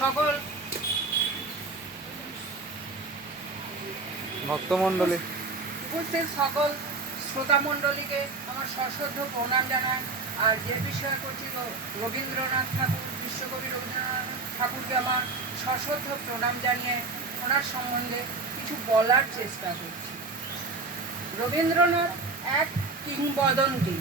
সকল ভক্তমণ্ডলী। উপস্থিত সকল শ্রোতা মণ্ডলীকে আমার সশ্রদ্ধ প্রণাম জানাই। আর যে বিষয় করছি রবীন্দ্রনাথ ঠাকুর বিশ্বকবি রবীন্দ্রনাথ ঠাকুরকে আমার সশ্রদ্ধ প্রণাম জানিয়ে ওনার সম্বন্ধে কিছু বলার চেষ্টা করছি। রবীন্দ্রনাথ এক কিংবদন্তি।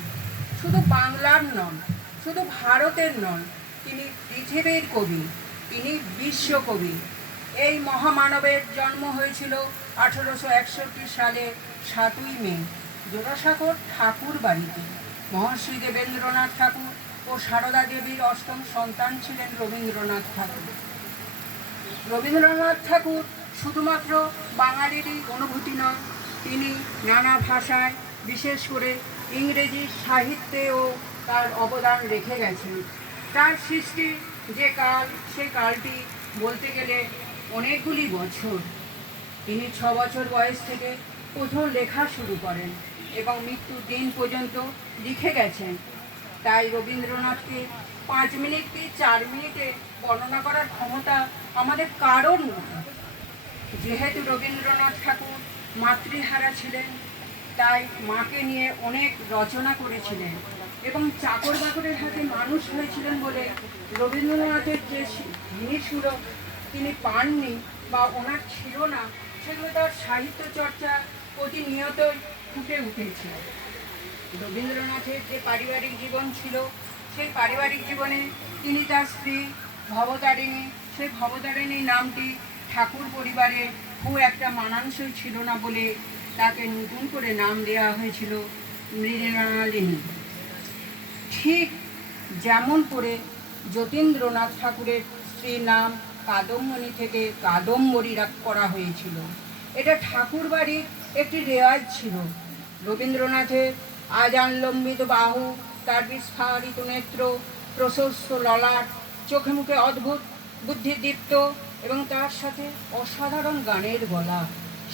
শুধু বাংলার নন শুধু ভারতের নন তিনি পৃথিবীর কবি। তিনি বিশ্বকবি। এই মহামানবের জন্ম হয়েছিল আঠেরোশো একষট্টি সালে সাতই মে। জোড়াসাগর ঠাকুর বাড়িতে। মহর্ষি দেবেন্দ্রনাথ ঠাকুর ও সারদা দেবীর অষ্টম সন্তান ছিলেন রবীন্দ্রনাথ ঠাকুর। রবীন্দ্রনাথ ঠাকুর শুধুমাত্র বাঙালিরই অনুভূতি নয়, তিনি নানা ভাষায়, বিশেষ করে ইংরেজি সাহিত্যেও তার অবদান রেখে গেছেন। তার সৃষ্টি যে কাল, সে কালটি বলতে গেলে অনেকগুলি বছর। তিনি ছ বছর বয়স থেকে প্রথম লেখা শুরু করেন এবং মৃত্যুর দিন পর্যন্ত লিখে গেছেন। তাই রবীন্দ্রনাথকে পাঁচ মিনিট কি চার মিনিটে বর্ণনা করার ক্ষমতা আমাদের কারোর নয় যেহেতু রবীন্দ্রনাথ ঠাকুর মাতৃহারা ছিলেন, তাই মাকে নিয়ে অনেক রচনা করেছিলেন। এবং চাকর বাকরের হাতে মানুষ হয়েছিলেন বলে রবীন্দ্রনাথের যে জিনিসগুলো তিনি পাননি বা ওনার ছিল না, সেগুলো তার সাহিত্য চর্চা প্রতিনিয়তই ফুটে উঠেছে। রবীন্দ্রনাথের যে পারিবারিক জীবন ছিল, সেই পারিবারিক জীবনে তিনি তার স্ত্রী ভবতারিণী, সেই ভবতারিণী নামটি ঠাকুর পরিবারে খুব একটা মানানসই ছিল না বলে তাকে নতুন করে নাম দেওয়া হয়েছিল মৃণালিনী। ঠিক যেমন করে যতীন্দ্রনাথ ঠাকুরের স্ত্রীর নাম কাদম্বনী থেকে কাদম্বরী করা হয়েছিল। এটা ঠাকুর বাড়ির একটি রেওয়াজ ছিল। রবীন্দ্রনাথের আজান লম্বিত বাহু, তার বিস্ফারিত নেত্র, প্রশস্ত ললাট, চোখে মুখে অদ্ভুত বুদ্ধিদীপ্ত এবং তার সাথে অসাধারণ গানের গলা।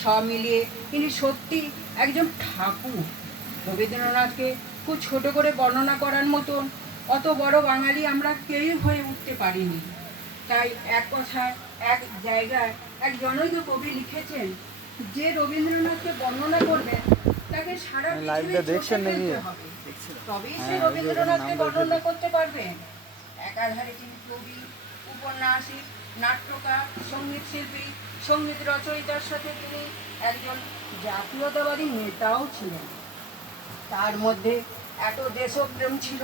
সব মিলিয়ে তিনি সত্যি একজন ঠাকুর। রবীন্দ্রনাথকে খুব ছোট করে বর্ণনা করার মতন অত বড় বাঙালি আমরা কেউই হয়ে উঠতে পারিনি। তাই এক কথায় এক জায়গায় এক জনৈক কবি লিখেছেন যে রবীন্দ্রনাথকে বর্ণনা করবেন তাকে সারা পৃথিবী দেখছেন হবে। তবেই সে হ্যাঁ, যে রবীন্দ্রনাথকে বর্ণনা করতে পারবে। একাধারে তিনি কবি উপন্যাসিক নাট্যকার সংগীত শিল্পী সংগীত রচয়িতার সাথে তিনি একজন জাতীয়তাবাদী নেতাও ছিলেন। তার মধ্যে এত দেশপ্রেম ছিল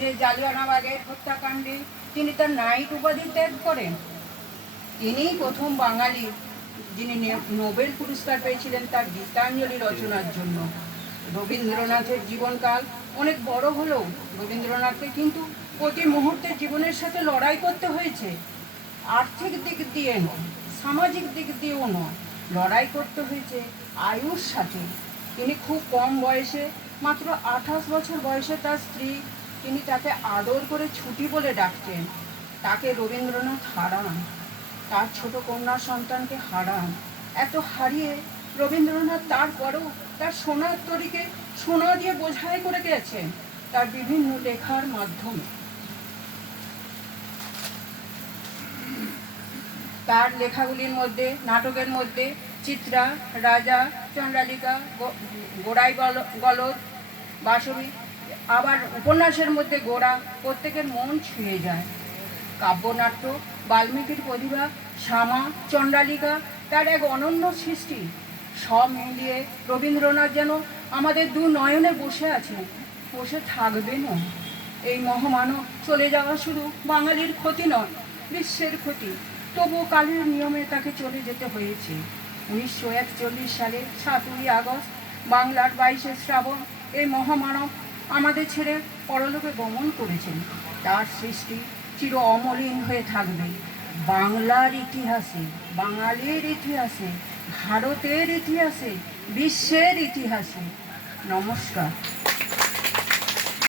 যে জালিয়ানাবাগের হত্যাকাণ্ডে তিনি তার নাইট উপাধি ত্যাগ করেন। তিনিই প্রথম বাঙালি যিনি নোবেল পুরস্কার পেয়েছিলেন তার গীতাঞ্জলি রচনার জন্য। রবীন্দ্রনাথের জীবনকাল অনেক বড় হলেও রবীন্দ্রনাথকে কিন্তু প্রতি মুহূর্তে জীবনের সাথে লড়াই করতে হয়েছে। আর্থিক দিক দিয়ে নয়, সামাজিক দিক দিয়েও নয়, লড়াই করতে হয়েছে আয়ুর সাথে। তিনি খুব কম বয়সে মাত্র আঠাশ বছর বয়সে তার স্ত্রী, তিনি তাকে আদর করে ছুটি বলে ডাকতেন। তাকে রবীন্দ্রনাথ হারান। তার ছোট কন্যা সন্তানকে হারান। এত হারিয়ে রবীন্দ্রনাথ তারপরেও তার সোনার তরীকে সোনা দিয়ে বোঝাই করে গেছেন তার বিভিন্ন লেখার মাধ্যমে। তার লেখাগুলির মধ্যে, নাটকের মধ্যে চিত্রা, রাজা গো- গোড়াই গল- গলদ বাসবী আবার উপন্যাসের মধ্যে গোড়া, প্রত্যেকের মন ছুঁয়ে যায়। কাব্যনাট্য, বাল্মীকির প্রতিভা, শ্যামা, চণ্ডালিকা, তার এক অনন্য সৃষ্টি। সব মিলিয়ে রবীন্দ্রনাথ যেন আমাদের দু নয়নে বসে আছেন, বসে থাকবেন এই মহামানব চলে যাওয়া শুধু বাঙালির ক্ষতি নয়, বিশ্বের ক্ষতি। তবুও কালের নিয়মে তাকে চলে যেতে হয়েছে। উনিশশো একচল্লিশ সালে সাতই আগস্ট বাংলার বাইশে শ্রাবণ এই মহামানব আমাদের ছেড়ে পরলোকে গমন করেছেন। তার সৃষ্টি চির অমলিন হয়ে থাকবে। বাংলার ইতিহাসে, বাঙালির ইতিহাসে, ভারতের ইতিহাসে, বিশ্বের ইতিহাসে। নমস্কার।